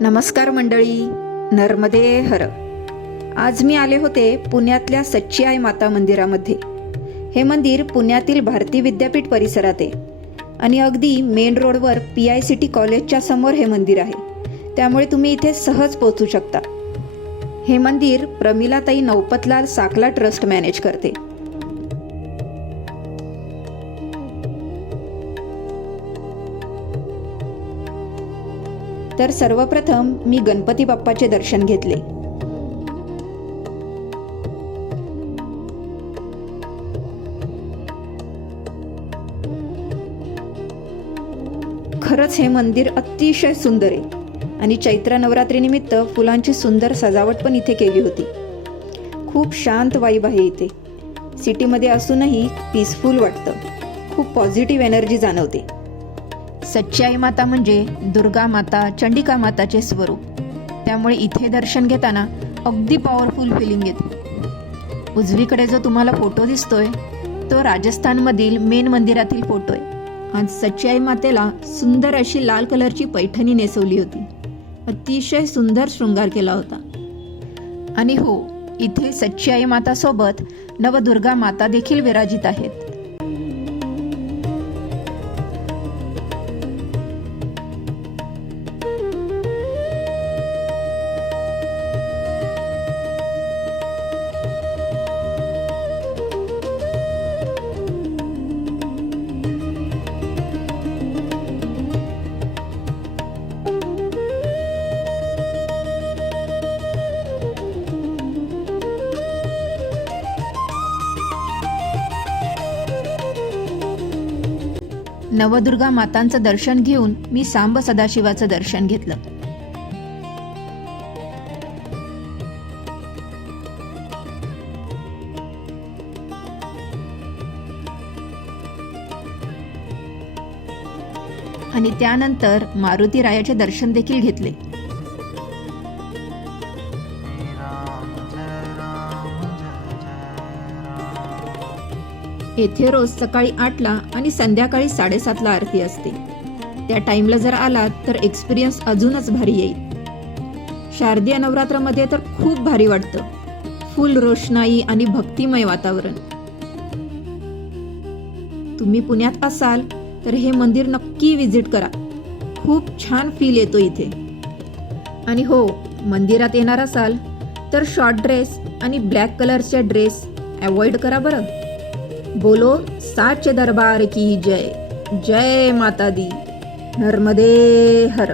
नमस्कार मंडळी, नर्मदे हर. आज मी आले होते पुण्यातल्या सच्ची आई माता मंदिरामध्ये. हे मंदिर पुण्यातील भारती विद्यापीठ परिसरात आहे आणि अगदी मेन रोडवर PICT कॉलेजच्या समोर हे मंदिर आहे. त्यामुळे तुम्ही इथे सहज पोहोचू शकता. हे मंदिर प्रमिलाताई नौपतलाल साकला ट्रस्ट मॅनेज करते. तर सर्वप्रथम मी गणपती बाप्पाचे दर्शन घेतले. खरंच हे मंदिर अतिशय सुंदर आहे आणि चैत्र नवरात्रीनिमित्त फुलांची सुंदर सजावट पण इथे केली होती. खूप शांत वाईब आहे इथे. सिटीमध्ये असूनही पीसफुल वाटतं. खूप पॉझिटिव्ह एनर्जी जाणवते. सच्ची आई माता म्हणजे दुर्गा माता, चंडिका माताचे स्वरूप. त्यामुळे इथे दर्शन घेताना अगदी पॉवरफुल फिलिंग येते. उजवीकडे जो तुम्हाला फोटो दिसतोय तो राजस्थानमधील मेन मंदिरातील फोटो आहे. आज सच्ची आई मातेला सुंदर अशी लाल कलरची पैठणी नेसवली होती. अतिशय सुंदर शृंगार केला होता. आणि हो, इथे सच्ची आई मातासोबत नवदुर्गा माता देखील विराजित आहेत. नवदुर्गा मातांचं दर्शन घेऊन मी सांब सदाशिवाचं दर्शन घेतलं. आणि त्यानंतर मारुती रायाचे दर्शन देखील घेतले. येथे रोज सकाळी 8ला आणि संध्याकाळी 7:30ला आरती असते. त्या टाइमला जर आलात तर एक्सपिरियन्स अजूनच भारी येईल. शारदीय नवरात्रामध्ये तर खूप भारी वाटतं. फुल रोषणाई आणि भक्तिमय वातावरण. तुम्ही पुण्यात असाल तर हे मंदिर नक्की विजिट करा. खूप छान फील येतो इथे. आणि हो, मंदिरात येणार असाल तर शॉर्ट ड्रेस आणि ब्लॅक कलरचे ड्रेस अवॉइड करा बरं. बोलो साचे दरबार की जय. जय माता दी. नर्मदे हर.